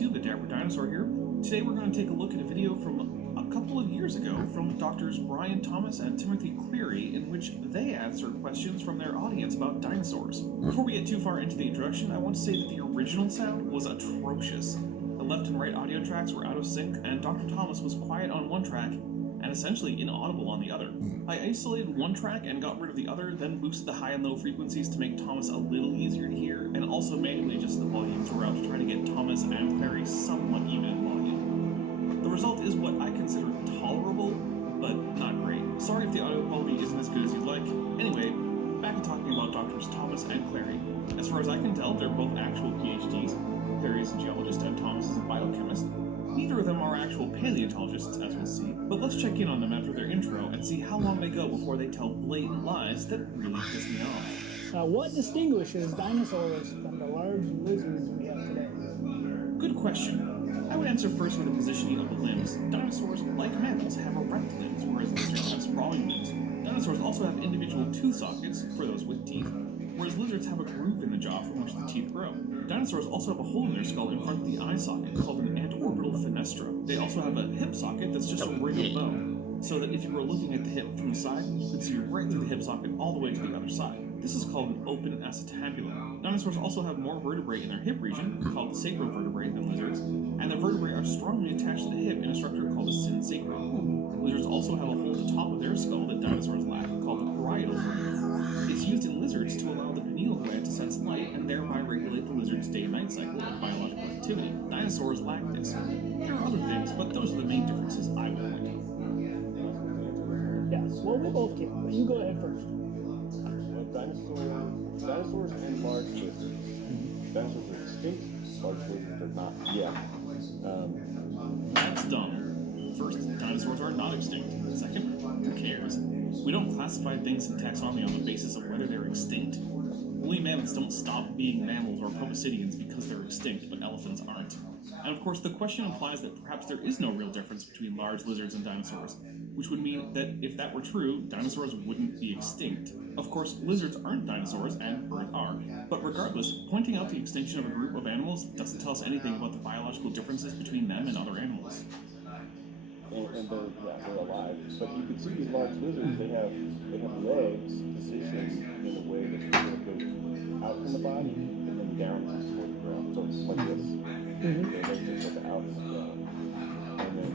YouTube, the Dapper Dinosaur here. Today we're going to take a look at a video from a couple of years ago from Doctors Brian Thomas and Timothy Cleary, in which they answered questions from their audience about dinosaurs. Before we get too far into the introduction, I want to say that the original sound was atrocious. The left and right audio tracks were out of sync, and Dr. Thomas was quiet on one track and essentially inaudible on the other. I isolated one track and got rid of the other, then boosted the high and low frequencies to make Thomas a little easier to hear, and also manually adjusted the volume throughout to try to get Thomas and Clary somewhat even in volume. The result is what I consider tolerable, but not great. Sorry if the audio quality isn't as good as you'd like. Anyway, back to talking about Doctors Thomas and Clary. As far as I can tell, they're both actual PhDs. Clary is a geologist and Thomas is a biochemist. Neither of them are actual paleontologists, as we'll see, but let's check in on them after their intro and see how long they go before they tell blatant lies that really piss me off. What distinguishes dinosaurs from the large lizards we have today? Good question. I would answer first with the positioning of the limbs. Dinosaurs, like mammals, have erect limbs, whereas lizards have sprawling limbs. Dinosaurs also have individual tooth sockets, for those with teeth, whereas lizards have a groove in the jaw from which the teeth grow. Dinosaurs also have a hole in their skull in front of the eye socket called an anteorbital fenestra. They also have a hip socket that's just a ring of bone, so that if you were looking at the hip from the side, you could see right through the hip socket all the way to the other side. This is called an open acetabulum. Dinosaurs also have more vertebrae in their hip region, called the sacrovertebrae, than lizards, and the vertebrae are strongly attached to the hip in a structure called a synsacrum. Lizards also have a hole at the top of their skull that dinosaurs lack, called the parietal vertebra. It's used in lizards to allow the pineal gland to sense light and thereby regulate the lizard's day-night cycle of biological activity. Dinosaurs lack this. There are other things, but those are the main differences I would point out. Yes, well, we both can, but you go ahead first. Well, dinosaurs and large lizards. Dinosaurs are extinct, large lizards are not yet. That's dumb. First, dinosaurs are not extinct. Second, who cares? We don't classify things in taxonomy on the basis of whether they're extinct. Woolly mammoths don't stop being mammals or proboscideans because they're extinct, but elephants aren't. And of course, the question implies that perhaps there is no real difference between large lizards and dinosaurs, which would mean that if that were true, dinosaurs wouldn't be extinct. Of course, lizards aren't dinosaurs, and birds are. But regardless, pointing out the extinction of a group of animals doesn't tell us anything about the biological differences between them and other animals. And they're alive. But you can see these large lizards, they have legs positioned in a way that sort of goes out from the body and then down toward the ground. So like this. Their legs are sort of out in the ground.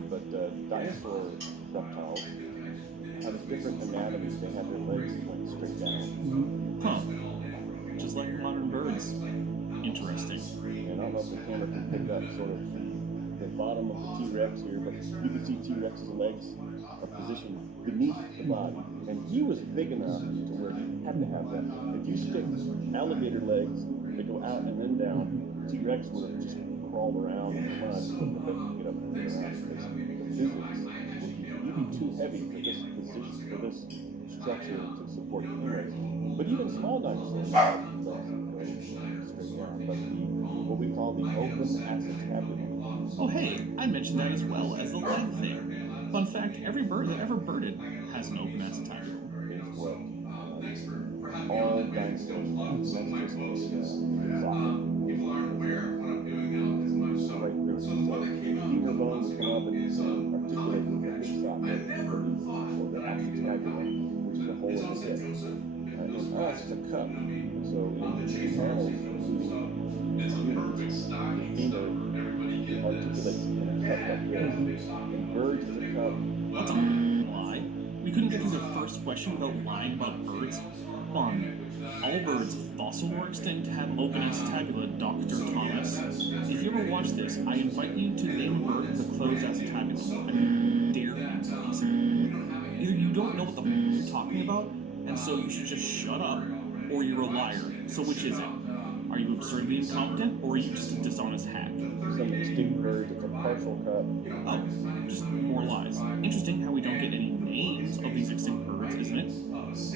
But dinosaur reptiles have a different anatomy. They have their legs going straight down. Huh. Just like modern birds. Interesting. And I don't know if the camera can pick up sort of the bottom of the T-Rex here, but you can see T-Rex's legs are positioned beneath the body. And he was big enough to where he had to have them. If you stick alligator legs that go out and then down, T-Rex would have just crawled around in the mud and couldn't get up and get around because the physics would be too heavy for this position, for this structure to support the T-Rex. But even small dinosaurs have legs that go straight down. But what we call the open acetabulum. Oh hey, I mentioned that as well as the leg thing. Fun fact, every bird that ever birded has an open acetabulum. Is what all dinosaurs have. That's just the socket. Right there. So femur bones come up and articulate with the big socket or the acetabulum, which is a hole in the hip. In us, it's a cup. So in mammals, the femur articulates in a cup like this. In birds, it's a cup. That's a lie. We couldn't get through the first question without lying about birds. Come on. All birds, fossil or extinct, have open acetabula, Dr. Thomas. If you ever watch this, I invite you to name a bird with a closed acetabulum. I dare you to please. Either you don't know what the you're talking about, and so you should just shut up, or you're a liar. So which is it? Are you absurdly incompetent, or are you just a dishonest hack? Some extinct birds, it's a partial cup. Oh, just more lies. Interesting how we don't get any names of these extinct birds, isn't it?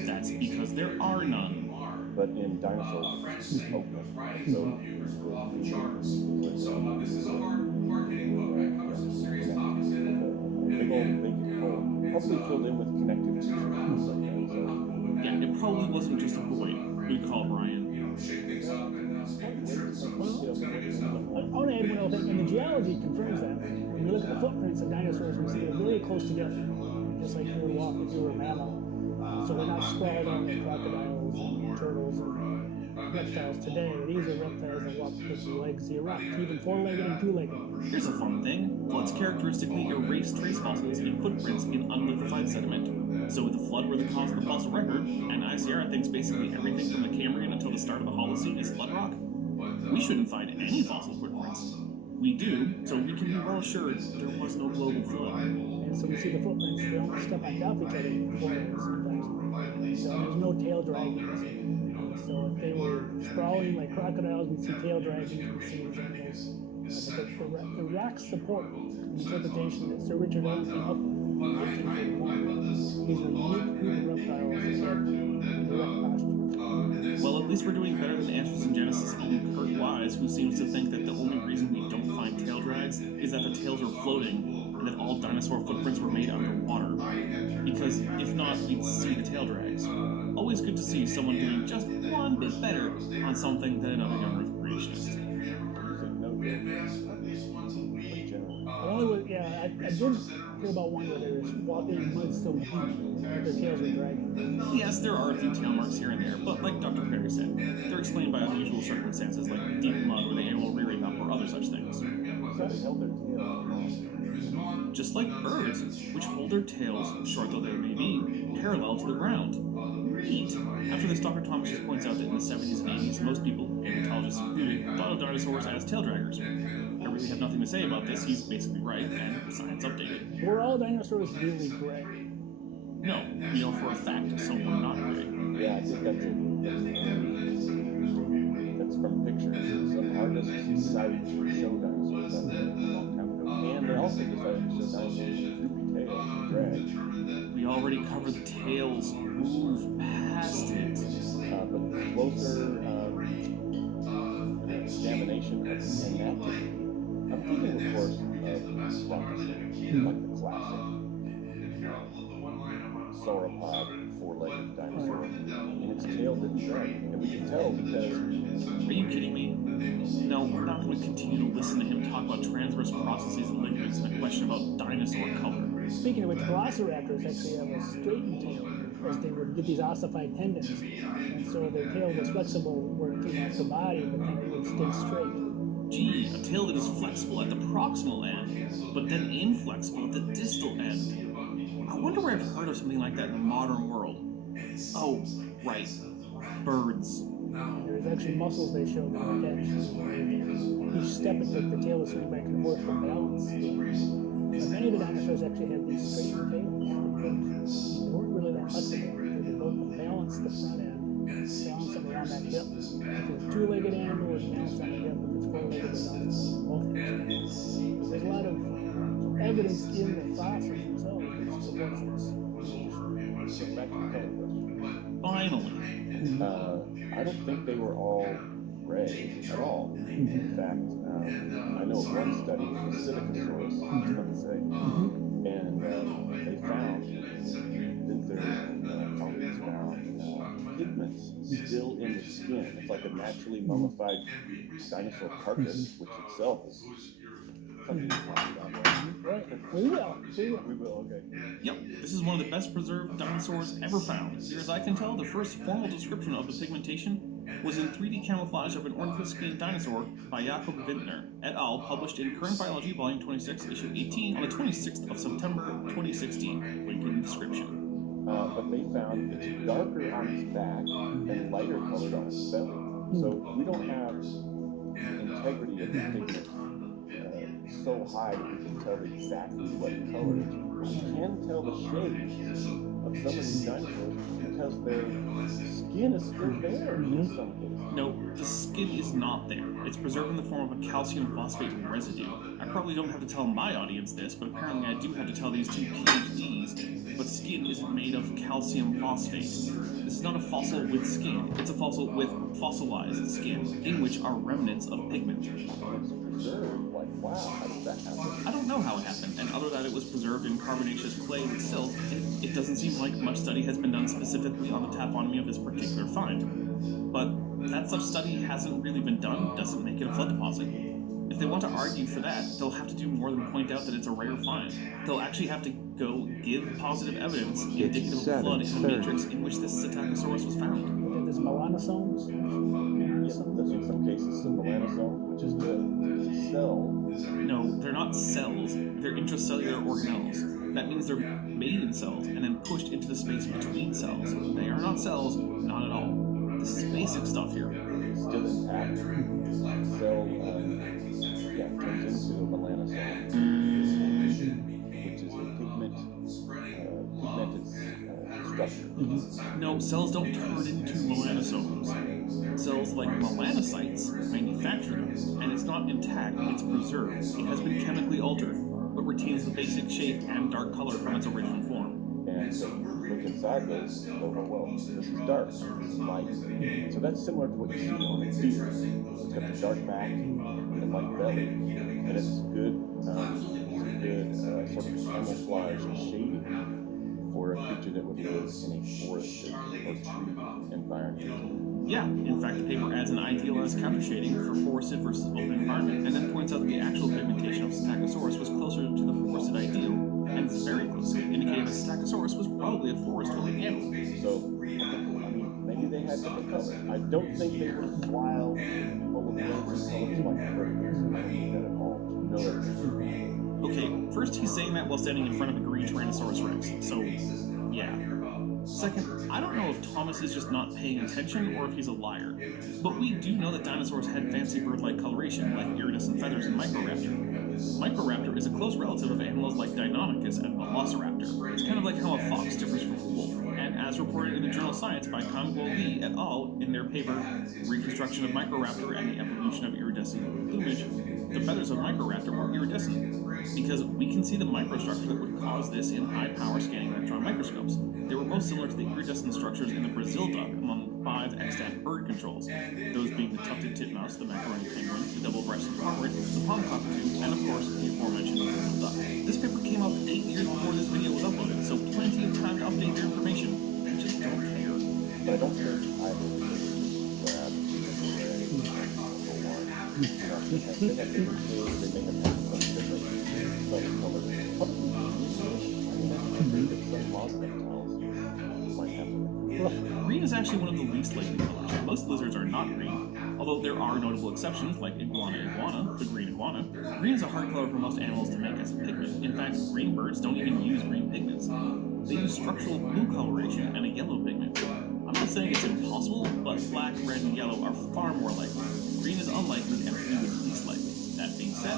That's because there are none. But in dinosaurs, it's open. So, big old big hole, probably filled in with connective tissue. Yeah, it probably wasn't just a void. Good call, Brian. Well, I want to add one other thing, and the geology confirms that. When we look at the footprints of dinosaurs, we see they're very close together, just like you would walk if you were a mammal. So they're not sprawled out like crocodiles and turtles and reptiles today. These are reptiles that walk with their legs erect, even four-legged and two-legged. Here's a fun thing. Floods characteristically erase trace fossils and footprints in unliquefied sediment. So with the flood were the cause of the fossil record, and ICR thinks basically everything from the Cambrian until the start of the Holocene is flood rock, we shouldn't find any fossil footprints. We do, so we can be well assured there was no global flood. And so we see the footprints, they don't step on top of each other before sometimes. So there's no tail draggings. So if they were sprawling like crocodiles, we'd see tail draggings, we'd see these animals. But the rocks support the interpretation that Sir Richard Owen came up with in 1841. These are unique group of reptiles that had erect posture. Well, at least we're doing better than Answers own Kurt Wise, who seems to think that the only reason we don't find tail drags is that the tails are floating and that all dinosaur footprints were made underwater. Because if not, we'd see the tail drags. Always good to see someone doing just one bit better on something than another young Earth creationist. I did hear about one where there's walking in mud so deep that their tails are dragging. Yes, there are a few tail marks here and there, but like Dr. Perry said, they're explained by unusual circumstances like deep mud or the animal rearing up or other such things. Just like birds, which hold their tails, short though they may be, parallel to the ground. Neat. After this, Dr. Thomas just points out that in the 70s and 80s, most people, paleontologists included, thought of dinosaurs as tail draggers. I really have nothing to say about this, he's basically right, and science updated. Were all dinosaurs really gray? No, we know for a fact some were not gray. Yeah, I think that's from pictures. Some artists decided to show dinosaurs that a long time ago. And they also decided to show dinosaurs with droopy tails and drag. We already covered the tails. Move past it. But closer examination of the anatomy. I'm thinking, of course, of Brontosaurus, like the classic sauropod, four-legged dinosaur, and its tail didn't drag. And we can tell because... Are you kidding me? No, we're not going to continue to listen to him talk about transverse processes and ligaments and a question about dinosaur color. Speaking of which, velociraptors actually have a straightened tail, as they would get these ossified tendons, and so their tail was flexible where it came off the body, but then it would stay straight. Gee, a tail that is flexible at the proximal end, but then inflexible at the distal end. I wonder where I've heard of something like that in the modern world. Oh, right. Birds. And there's actually muscles they show that each step it took, the tail was swing back and forth for balance. But many of the dinosaurs actually had these straightened tails. They weren't really that flexible. They would both balance the front end, balance them around that hip. If it was two-legged animal, it was balanced on the hip. If it's four-legged, it was balanced on both hips. There's a lot of evidence in the fossils themselves that supports this. So back to the color question. Finally. I don't think they were all gray at all. In fact, I know of one study, the Psittacosaurus, some say, and they found, Vinther and colleagues found pigments still in the skin. It's like a naturally mummified dinosaur carcass, which itself is something to talk about. Right. We will, okay. Yep, this is one of the best preserved dinosaurs ever found. As near as I can tell, the first formal description of the pigmentation was in 3D camouflage of an ornithischian dinosaur by Jakob Vintner et al., published in Current Biology, Volume 26, Issue 18, on the 26th of September 2016. Link in the description. But they found it's darker on its back and lighter colored on its belly. So we don't have integrity of the pigment so high that we can tell exactly what color it is. We can tell the shades of some of these dinosaurs because their skin is still there in some cases. No, the skin is not there. It's preserved in the form of a calcium phosphate residue. I probably don't have to tell my audience this, but apparently I do have to tell these two PhDs, but skin isn't made of calcium phosphate. This is not a fossil with skin, it's a fossil with fossilized skin, in which are remnants of pigment. It's preserved, like, wow, how did that happen? I don't know how it happened, and other than it was preserved in carbonaceous clay and silt, it doesn't seem like much study has been done specifically on the taphonomy of this particular find. But that such study hasn't really been done doesn't make it a flood deposit. If they want to argue for that, they'll have to do more than point out that it's a rare find. They'll actually have to go give positive evidence indicative of a flood in the matrix in which this Psittacosaurus was found. Look at this melanosomes. Yes, in some cases, some melanosomes, which is the cell. No, they're not cells. They're intracellular organelles. That means they're made in cells and then pushed into the space between cells. They are not cells, not at all. This is basic stuff here. Still intact. Cell, turns into a melanosome, which is a pigmented structure. No, cells don't turn into melanosomes. Cells like melanocytes manufacture them, and it's not intact, it's preserved. It has been chemically altered, but retains the basic shape and dark color from its original form. And so you look inside those, well, this is dark, this is light. So that's similar to what you see on a deer. It's got the dark back and light belly, and it's good, sort of camouflage and shading for a creature that would live in a forested or tree environment. Yeah, in fact, the paper adds an idealized counter shading for forested versus open environment, and then points out that the actual pigmentation of Psittacosaurus was closer to the forested ideal, and very close, indicating that Psittacosaurus was probably a forest-dwelling animal. So, I mean, maybe they had different colors. I don't think they were wild, full of fancy colors like birds. I don't think that at all. No. Okay, first he's saying that while standing in front of a green Tyrannosaurus Rex, so yeah. Second, I don't know if Thomas is just not paying attention or if he's a liar, but we do know that dinosaurs had fancy bird-like coloration like iridescent feathers and Microraptor. Microraptor is a close relative of animals like Deinonychus and Velociraptor. It's kind of like how a fox differs from a wolf, and as reported in the journal Science by Kangguo Li et al. In their paper Reconstruction of Microraptor and the Evolution of Iridescent Plumage, the feathers of Microraptor were iridescent, because we can see the microstructure that would cause this in high-power scanning electron microscopes. They were most similar to the iridescent structures in the Brazil duck among 5 extant bird controls, those being the tufted titmouse, the macaroni penguin, the double-breasted cormorant, the pond cockatoo, and of course the aforementioned Brazil duck. This paper came out 8 years before this video was uploaded, so plenty of time to update their information. I just don't care. But I don't think I would grab they have different shades, they may have had some different colors. Green is actually one of the least likely colors. Most lizards are not green, although there are notable exceptions like iguana, the green iguana. Green is a hard color for most animals to make as a pigment. In fact, green birds don't even use green pigments. They use structural blue coloration and a yellow pigment. I'm not saying it's impossible, but black, red, and yellow are far more likely. Green is unlikely and blue is least likely. That being said,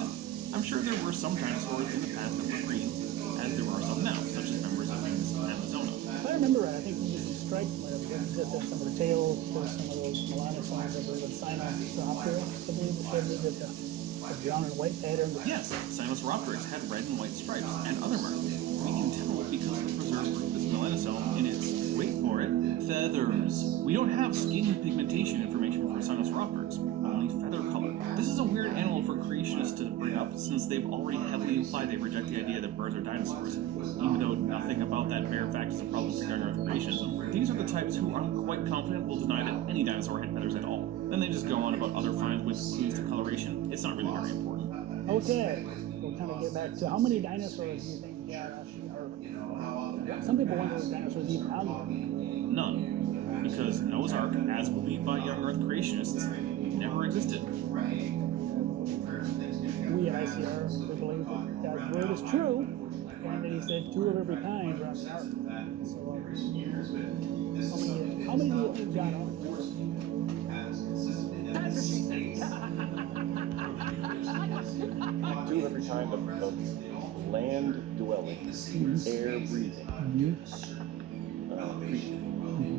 I'm sure there were some dinosaurs in the past that were green, as there are some now, such as members of genus Amazona. If I remember right, I think some stripes might have been just on some of the tails for some of those melanosomes, I believe, with Sinosauropteryx, I believe, that showed that the brown and white pattern. Yes, Sinosauropteryx had red and white stripes and other markings. We can tell because the preserved rufous melanosome in its, wait for it, feathers. We don't have skin pigmentation information for Sinosauropteryx, only feather color. This is a weird animal for creationists to bring up since they've already heavily implied they reject the idea that birds are dinosaurs. Even though nothing about that bare fact is a problem for young Earth creationism, these are the types who I'm quite confident will deny that any dinosaur had feathers at all. Then they just go on about other finds with clues to coloration. It's not really very important. Okay, we'll kind of get back to how many dinosaurs do you think got off the Ark? Some people wonder if dinosaurs even on the Ark. None. Because Noah's Ark, as believed by young Earth creationists, never existed. We at ICR we believe that God's word is true, and that he said 2 of every kind are on the Ark. So, how many do you think got on the Ark? That's what she said. 2 every kind of land dwelling, air breathing creature.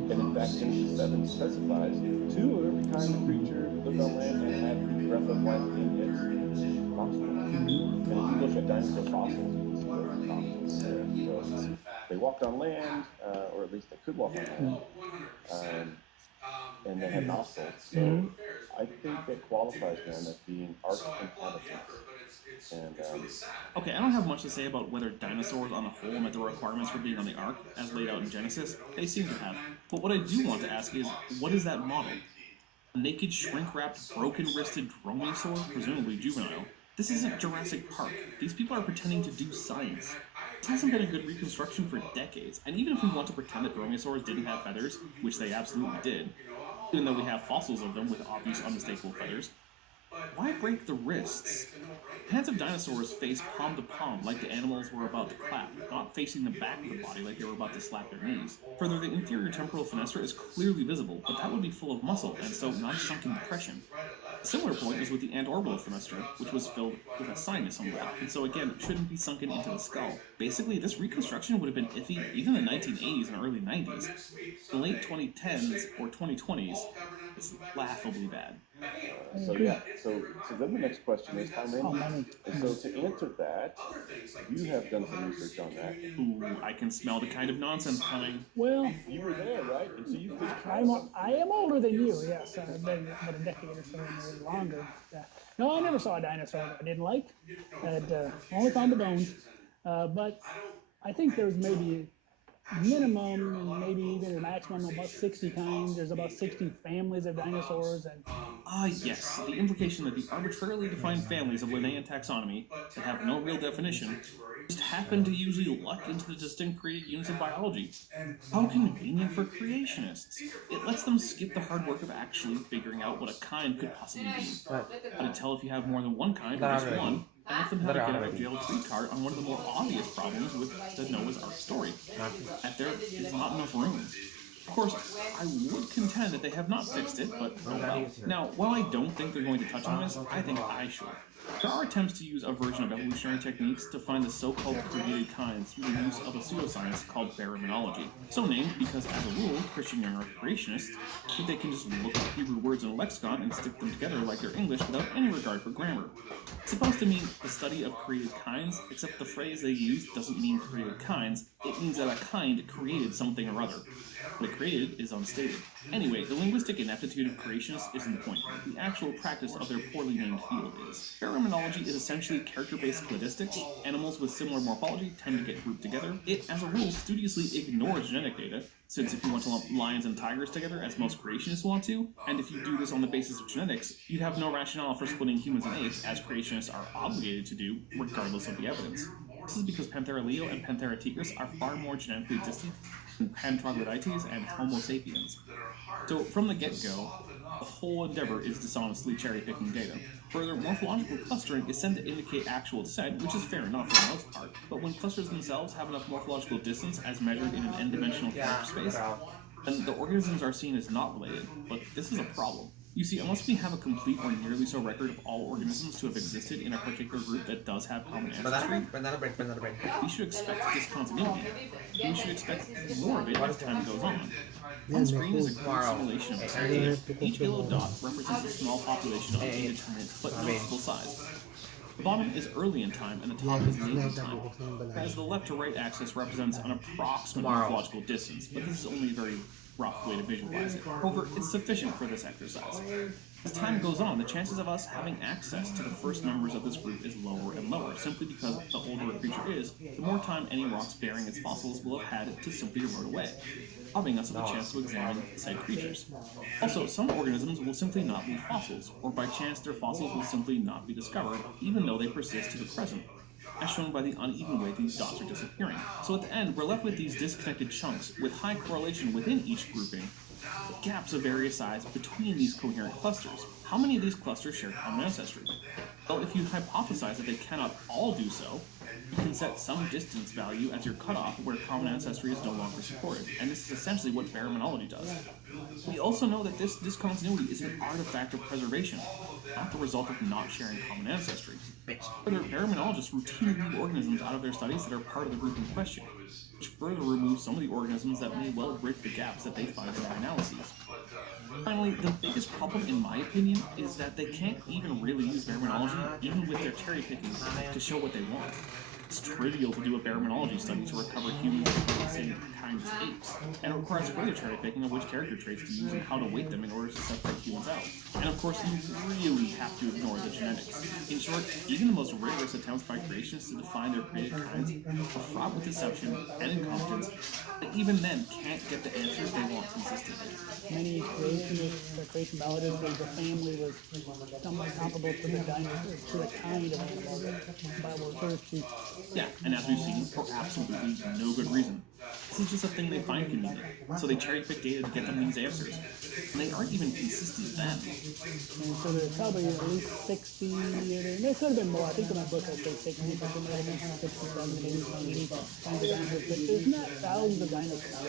And in fact, Genesis 7 specifies 2 of every kind of creature lived on land and had the breath of life in its nostrils. And if you look at dinosaur fossils, you can see those nostrils there. So they walked on land, or at least they could walk on land, and they had nostrils. So I think that qualifies them as being Ark inhabitants. And, okay, I don't have much to say about whether dinosaurs on the whole met the requirements for being on the Ark, as laid out in Genesis. They seem to have. But what I do want to ask is, what is that model? A naked, shrink-wrapped, broken-wristed dromaeosaur, presumably juvenile. This isn't Jurassic Park. These people are pretending to do science. This hasn't been a good reconstruction for decades, and even if we want to pretend that dromaeosaurs didn't have feathers, which they absolutely did, even though we have fossils of them with obvious unmistakable feathers, why break the wrists? Hands of dinosaurs face palm to palm like the animals were about to clap, not facing the back of the body like they were about to slap their knees. Further, the inferior temporal fenestra is clearly visible, but that would be full of muscle, and so not a sunken depression. A similar point is with the antorbital fenestra, which was filled with a sinus on the leg, and so again, shouldn't be sunken into the skull. Basically, this reconstruction would have been iffy even in the 1980s and early 90s. In the late 2010s or 2020s, it's laughably bad. So yeah, so then the next question is how many? How many? And so to answer that, you have done some research on that. Ooh, I can smell the kind of nonsense coming. Well, You were there, right? And so you just I am older than you, yes. I've been about a decade or so, maybe longer. No, I never saw a dinosaur that I didn't like. I'd only found the bones. But I think there's maybe minimum, maybe even a maximum of about 60 kinds. There's about 60 families of dinosaurs, and Yes, the implication that the arbitrarily defined families of Linnaean taxonomy that have no real definition just happen to usually luck into the distinct created units of biology. How convenient for creationists. It lets them skip the hard work of actually figuring out what a kind could possibly be. How to tell if you have more than one kind or just one, and let them have a get out of jail free card on one of the more obvious problems with the Noah's Ark story. That there is not enough room. Of course, I would contend that they have not fixed it, but oh well. Now, while I don't think they're going to touch on this, I think I should. There are attempts to use a version of evolutionary techniques to find the so-called created kinds through the use of a pseudoscience called baraminology. So named because, as a rule, Christian and Earth creationists think they can just look up Hebrew words in a lexicon and stick them together like they're English without any regard for grammar. It's supposed to mean the study of created kinds, except the phrase they use doesn't mean created kinds, it means that a kind created something or other. What it created is unstated. Anyway, the linguistic ineptitude of creationists isn't the point. The actual practice of their poorly named field is. Baraminology is essentially character-based cladistics. Animals with similar morphology tend to get grouped together. It, as a rule, studiously ignores genetic data, since if you want to lump lions and tigers together, as most creationists want to, and if you do this on the basis of genetics, you'd have no rationale for splitting humans and apes, as creationists are obligated to do, regardless of the evidence. This is because Panthera leo and Panthera tigris are far more genetically distant than Pan troglodytes and Homo sapiens. So, from the get-go, the whole endeavor is dishonestly cherry-picking data. Further, morphological clustering is said to indicate actual descent, which is fair enough for the most part, but when clusters themselves have enough morphological distance as measured in an n-dimensional character space, then the organisms are seen as not related, but this is a problem. You see, unless we have a complete or nearly so record of all organisms to have existed in a particular group that does have common ancestry, we should expect discontinuity. We should expect more of it as time goes on. On screen is a crude simulation of this idea. Each yellow dot represents a small population of indeterminate but noticeable size. The bottom is early in time and the top is late in time, whereas the left to right axis represents an approximate morphological distance, but this is only a very rough way to visualize it. However, it's sufficient for this exercise. As time goes on, the chances of us having access to the first members of this group is lower and lower, simply because the older a creature is, the more time any rocks bearing its fossils will have had to simply erode away, robbing us of the chance to examine said creatures. Also, some organisms will simply not leave fossils, or by chance their fossils will simply not be discovered, even though they persist to the present, as shown by the uneven way these dots are disappearing. So at the end, we're left with these disconnected chunks, with high correlation within each grouping, with gaps of various size between these coherent clusters. How many of these clusters share common ancestry? Well, if you hypothesize that they cannot all do so, you can set some distance value as your cutoff where common ancestry is no longer supported, and this is essentially what baraminology does. We also know that this discontinuity is an artifact of preservation, not the result of not sharing common ancestry. Further, baraminologists routinely leave organisms out of their studies that are part of the group in question, which further removes some of the organisms that may well bridge the gaps that they find in their analyses. Finally, the biggest problem, in my opinion, is that they can't even really use baraminology, even with their cherry-picking, to show what they want. It's trivial to do a baraminology study to recover humans of the same kind as apes, and it requires further cherry-picking of which character traits to use and how to weight them in order to separate humans out. And of course, you really have to ignore the genetics. In short, even the most rigorous attempts by creationists to define their created kinds are fraught with deception and incompetence that even then can't get the answers they want themselves. consistently. Many creationists or creation biologists believe the family was somewhat comparable to the dinosaur, to the kind of animal that the Bible refers to. Yeah, and as we've seen, for absolutely no good reason. This is just a thing they find convenient, so they cherry pick data to get them these answers. And they aren't even consistent then. And so there's probably at least 60, there could have been more. I think in my book I say 60, but there might have been 60, 70, maybe 80 kinds of dinosaurs. But there's not thousands of dinosaurs.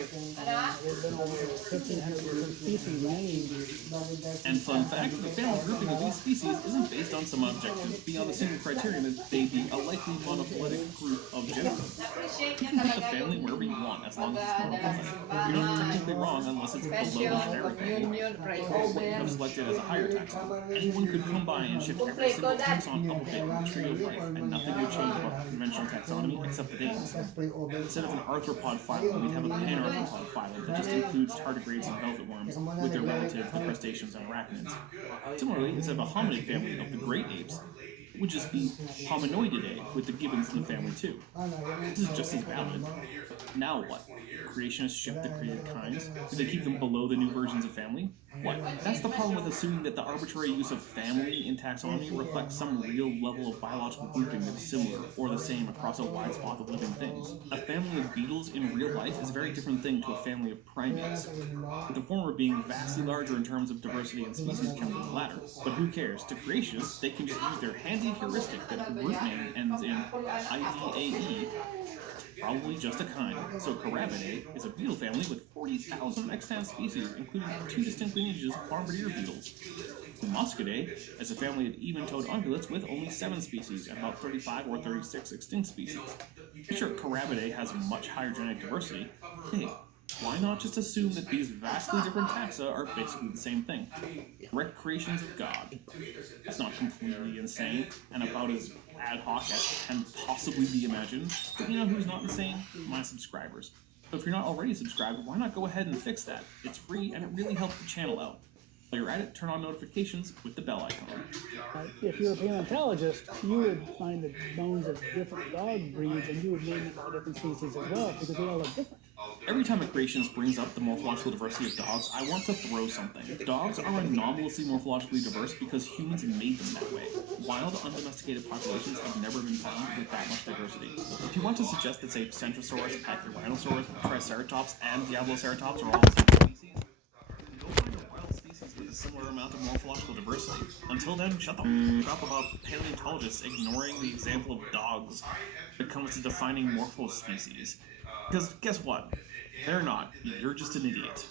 There's been over 1,500 different species named. And fun fact, the family grouping of these species isn't based on some objective beyond the single criterion that they be a likely monophyletic group of genera. You can put the family wherever you want as long as it's monophyletic. You're not technically wrong unless it's below the generic level, or what you have selected as a higher taxon. Anyone could come by and shift every single taxon up a bit in the tree of life, and nothing would change about conventional taxonomy except the names. Instead of an arthropod phylum, we'd have a panarthropod phylum that just includes tardigrades and velvet worms, with their relatives, the crustaceans and arachnids. Similarly, instead of a hominid family of the great apes, it would just be Hominoididae, with the gibbons in the family too. This is just as valid. Now what? Creationists shift the created kinds? Do they keep them below the new versions of family? What? That's the problem with assuming that the arbitrary use of family in taxonomy reflects some real level of biological grouping that is similar or the same across a wide swath of living things. A family of beetles in real life is a very different thing to a family of primates, with the former being vastly larger in terms of diversity and species count than the latter. But who cares? To creationists, they can just use their handy heuristic that the group name ends in IDAE. Probably just a kind. So Carabidae is a beetle family with 40,000 extant species, including 2 distinct lineages of bombardier beetles. Muscidae is a family of even-toed ungulates with only 7 species and about 35 or 36 extinct species. Sure, Carabidae has much higher genetic diversity. Hey, why not just assume that these vastly different taxa are basically the same thing? Direct creations of God. That's not completely insane, and about as ad hoc as can possibly be imagined. But you know who's not insane? My subscribers. So if you're not already subscribed, why not go ahead and fix that? It's free, and it really helps the channel out. While you're at it, turn on notifications with the bell icon. If you're a paleontologist, you would find the bones of different dog breeds, and you would name them by different species as well, because they all look different. Every time a creationist brings up the morphological diversity of dogs, I want to throw something. Dogs are anomalously morphologically diverse because humans made them that way. Wild, undomesticated populations have never been found with that much diversity. If you want to suggest that, say, Centrosaurus, Pachyrhinosaurus, Triceratops, and Diabloceratops are all the same species, go find a wild species with a similar amount of morphological diversity. Until then, shut the f up about paleontologists ignoring the example of dogs when it comes to defining morphal species. Because guess what? They're not. You're just an idiot.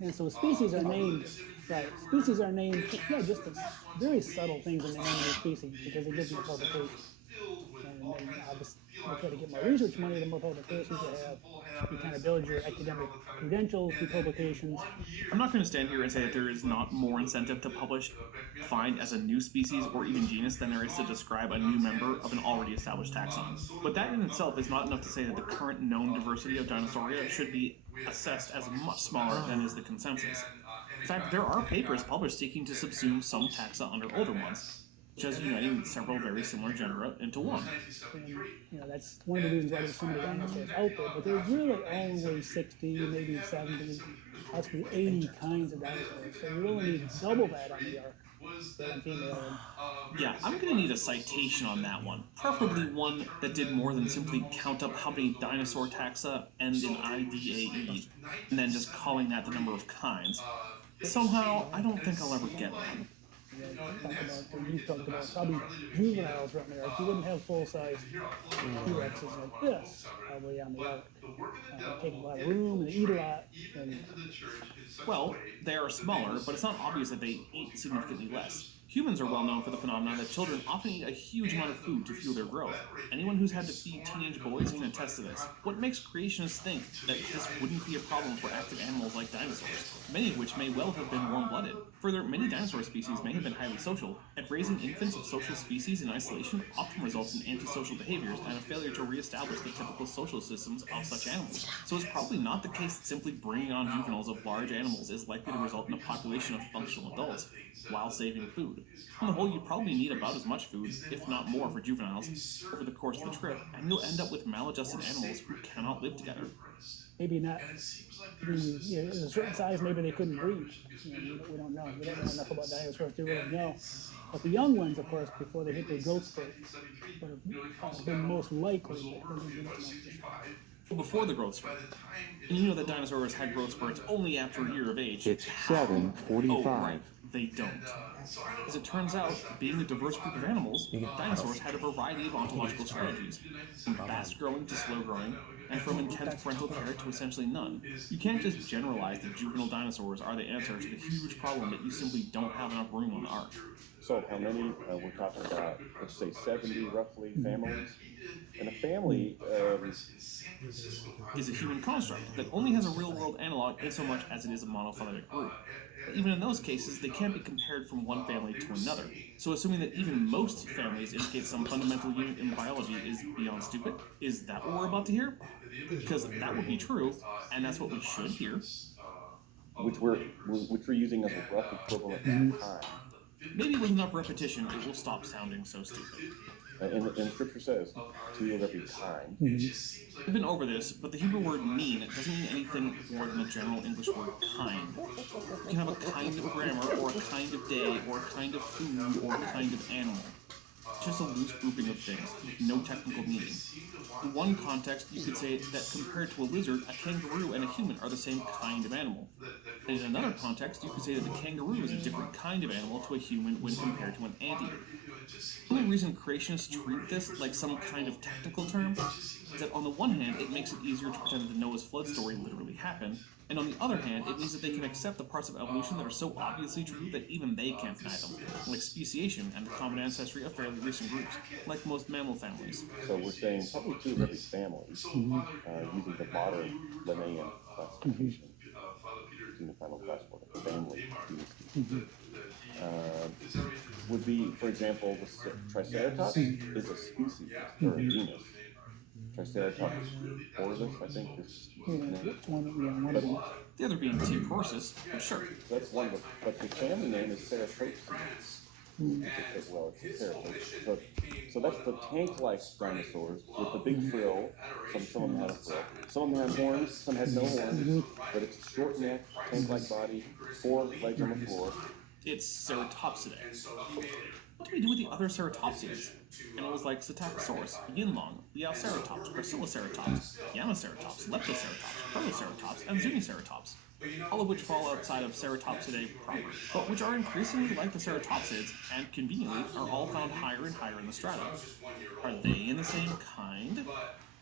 And so species are named, right? Species are named, yeah, just as very subtle things in the name of the species because it gives them a publication. And then obviously you try to get more research money, the more publications you have. You kind of build your academic credentials through publications. I'm not going to stand here and say that there is not more incentive to publish, find as a new species or even genus than there is to describe a new member of an already established taxon. But that in itself is not enough to say that the current known diversity of Dinosauria should be assessed as much smaller than is the consensus. In fact, there are papers published seeking to subsume some taxa under older ones, such as uniting several very similar genera into one. And that's one of the reasons why there's so many dinosaurs out there. But there's really only 60, maybe 70, possibly 80 kinds of dinosaurs. So you really need double that on the ark, male and female. Yeah, I'm gonna need a citation on that one. Preferably one that did more than simply count up how many dinosaur taxa end in IDAE, and then just calling that the number of kinds. Somehow, I don't think I'll ever get one. You talked about probably juveniles running the ark. You wouldn't have full-size T-Rexes like this probably on the ark. They take a lot of room and they eat a lot. And Well, they are smaller, but it's not obvious that they eat significantly less. Humans are well known for the phenomenon that children often eat a huge amount of food to fuel their growth. Anyone who's had to feed teenage boys can attest to this. What makes creationists think that this wouldn't be a problem for active animals like dinosaurs, many of which may well have been warm-blooded? Further, many dinosaur species may have been highly social, and raising infants of social species in isolation often results in antisocial behaviors and a failure to re-establish the typical social systems of such animals. So it's probably not the case that simply bringing on juveniles of large animals is likely to result in a population of functional adults, while saving food. On the whole, you probably need about as much food, if not more, for juveniles over the course of the trip, and you'll end up with maladjusted animals who cannot live together. maybe not be a certain size. Maybe they couldn't breed. We don't know. We don't know enough about dinosaurs to really know. But the young ones, of course, before they hit their growth spurt, would have been most likely, but we don't know for sure. Before the growth spurt. And you know that dinosaurs had growth spurts only after a year of age. It's How? 7:45. Oh, right. They don't. As it turns out, being a diverse group of animals, dinosaurs had a variety of ontological strategies, from fast-growing to slow-growing, and from intense parental care to essentially none. You can't just generalize that juvenile dinosaurs are the answer to the huge problem that you simply don't have enough room on the ark. So how many? We're talking about, let's say 70 roughly families. And a family is a human construct that only has a real-world analog insomuch as it is a monophyletic group. But even in those cases, they can't be compared from one family to another. So assuming that even most families indicate some fundamental unit in biology is beyond stupid. Is that what we're about to hear? Because that would be true, and that's what we should hear. which we're using as a rough equivalent of time. Maybe with enough repetition, it will stop sounding so stupid. And Scripture says, 2 of every kind. We've been over this, but the Hebrew word mean doesn't mean anything more than the general English word kind. You can have a kind of grammar, or a kind of day, or a kind of food, or a kind of animal. It's just a loose grouping of things, no technical meaning. In one context, you could say that compared to a lizard, a kangaroo and a human are the same kind of animal. And in another context, you could say that the kangaroo is a different kind of animal to a human when compared to an anteater. The only reason creationists treat this like some kind of technical term is that on the one hand, it makes it easier to pretend that the Noah's flood story literally happened, and on the other hand, it means that they can accept the parts of evolution that are so obviously true that even they can't deny them, like speciation and the common ancestry of fairly recent groups, like most mammal families. So we're saying probably 2 of every family, using the modern Linnaean classification, using the final class for the family. Would be, for example, the Triceratops is a species, or a genus. Triceratops orvis, I think, is the name. One of them. The other being T. prorsus, but sure. So that's one of them. But the family name is Ceratopsians. Well, it's a ceratopsian. So that's the tank-like dinosaurs with the big frill. Some of them had a frill. Some of them had horns, some had no horns. But it's short neck, tank-like body, 4 legs on the floor. It's Ceratopsidae. What do we do with the other ceratopsians? Animals like Psittacosaurus, Yinlong, Liaoceratops, Gracilloceratops, Yamaceratops, Leptoceratops, Protoceratops, and Zuniceratops, all of which fall outside of Ceratopsidae proper, but which are increasingly like the ceratopsids, and conveniently are all found higher and higher in the strata. Are they in the same kind?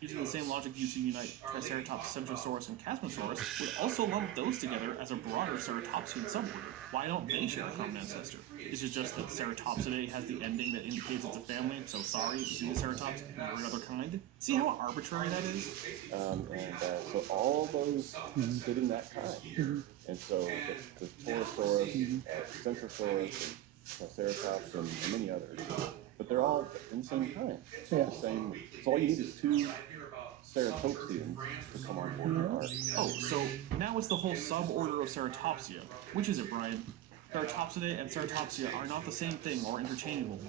Using the same logic used to unite Triceratops, Centrosaurus, and Chasmosaurus, would also lump those together as a broader ceratopsian suborder. Why don't they share a common ancestor? Is it just that Ceratopsidae has the ending that indicates it's a family, so sorry, Zuniceratops, you're another kind? See how arbitrary that is? So all those fit in that kind. And so the Torosaurus, Centrosaurus, and Triceratops, and many others. But they're all in the same kind. Yeah. The same. So all you need is 2 ceratopsians to come on board your ark. Oh, so now it's the whole suborder of Ceratopsia. Which is it, Brian? Ceratopsidae and Ceratopsia are not the same thing or interchangeable.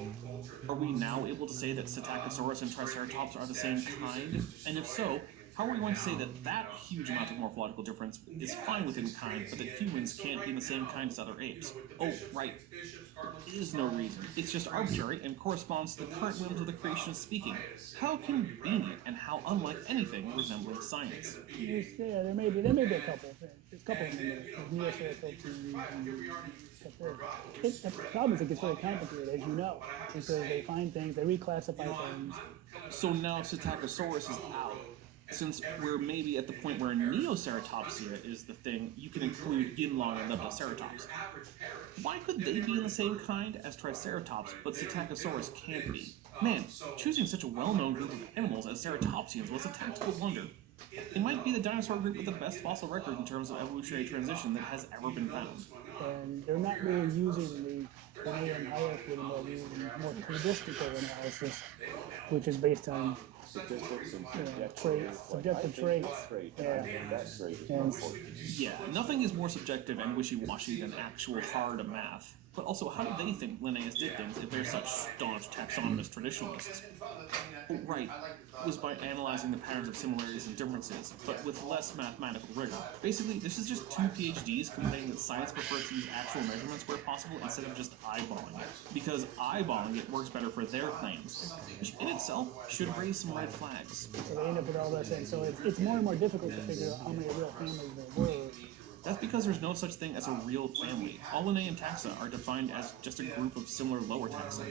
Are we now able to say that Psittacosaurus and Triceratops are the same kind? And if so, how are we going to say that that huge amount of morphological difference is fine within kind, but that humans can't be in the same kind as other apes? Oh, right. There is no reason. It's just arbitrary and corresponds to the current whims of the creationists speaking. How convenient and how unlike anything resembling science. Yeah, there may be a couple of things. There's a couple of them. There's Neoceratopsians. The problem is it gets very complicated, as you know, because they find things, they reclassify things. So now if Psittacosaurus is out, since we're maybe at the point where Neoceratopsia is the thing, you can include Yinlong and Leptoceratops. Why could they be in the same kind as Triceratops, but Psittacosaurus can't be? Man, choosing such a well-known group of animals as ceratopsians was a tactical blunder. It might be the dinosaur group with the best fossil record in terms of evolutionary transition that has ever been found. And they're not really using the Linnaean hierarchy anymore, they're using more traditional analysis, which is based on statistics and Yeah, subjective. traits, Like, subjective I think traits. that trait, Yeah. I think that trait is And- more important. Yeah, nothing is more subjective and wishy-washy than actual hard math. But also, how do they think Linnaeus did things if they're such staunch taxonomist traditionalists? Oh, right, it was by analyzing the patterns of similarities and differences, but with less mathematical rigor. Basically, this is just two PhDs complaining that science prefers to use actual measurements where possible instead of just eyeballing it. Because eyeballing it works better for their claims, which in itself should raise some red flags. So they end up with all this, and so it's more and more difficult to figure out how many real families there were. That's because there's no such thing as a real family. All Linnaean taxa are defined as just a group of similar lower taxa.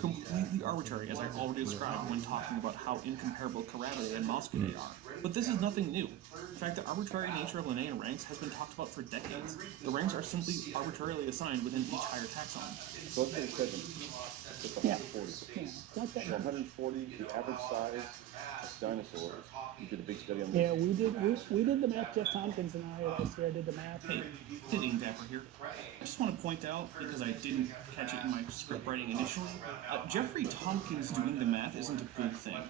Completely arbitrary, as I already described when talking about how incomparable Carabidae and Moschidae are. But this is nothing new. In fact, the arbitrary nature of Linnaean ranks has been talked about for decades. The ranks are simply arbitrarily assigned within each higher taxon. So let's say 70. It's 140. Yeah, not that So 140, the average size of dinosaurs. You did a big study on this. Yeah, we did the math. Jeff Tompkins and I last year did the math. Hey, sitting dapper here. I just want to point out, because I didn't catch it in my script writing initially, Jeffrey Tompkins doing the math isn't a good thing.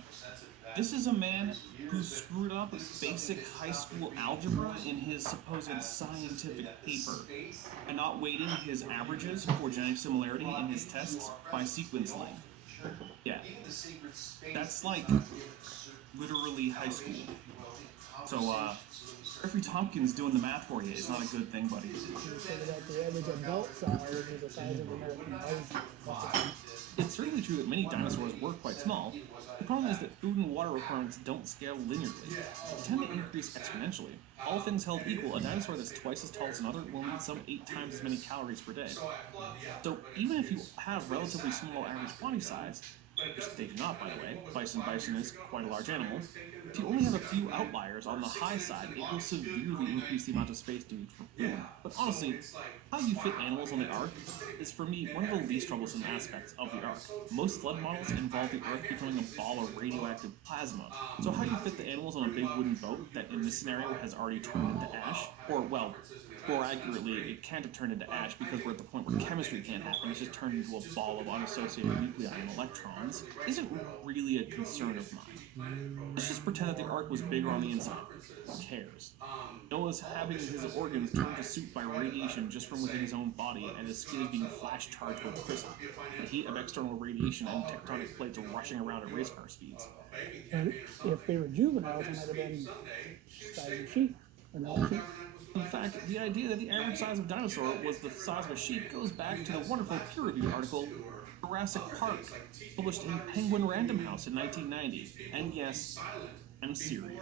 This is a man who screwed up basic high school algebra in his supposed scientific paper, and not weighting his averages for genetic similarity in his tests by sequence length. Yeah, that's like literally high school. So, Jeffrey Tompkins doing the math for you is not a good thing, buddy. We figured out the average adult size is the size of the American bison. It's certainly true that many dinosaurs were quite small. The problem is that food and water requirements don't scale linearly. They tend to increase exponentially. All things held equal, a dinosaur that's twice as tall as another will need some 8 times as many calories per day. So even if you have relatively small average body size, which they do not, by the way, bison is quite a large animal, if you only have a few outliers on the high side, it will severely increase the amount of space needed for food. But honestly, how you fit animals on the Ark is, for me, one of the least troublesome aspects of the Ark. Most flood models involve the Earth becoming a ball of radioactive plasma. So how you fit the animals on a big wooden boat that in this scenario has already turned into ash, or well, more accurately, it can't have turned into ash because we're at the point where chemistry can't happen, it's just turned into a ball of unassociated nuclei and electrons, isn't really a concern of mine. Let's just pretend that the Ark was bigger on the inside. Who cares? Noah's having his organs turned to soup by radiation just from within his own body, and his skin is being flash charged with crisp. The heat of external radiation and tectonic plates rushing around at race car speeds. And if they were juveniles, it might have been size of sheep, another sheep. In fact, the idea that the average size of dinosaur was the size of a sheep goes back to the wonderful peer-reviewed article Jurassic Park, published in Penguin Random House in 1990. And yes, I'm serious.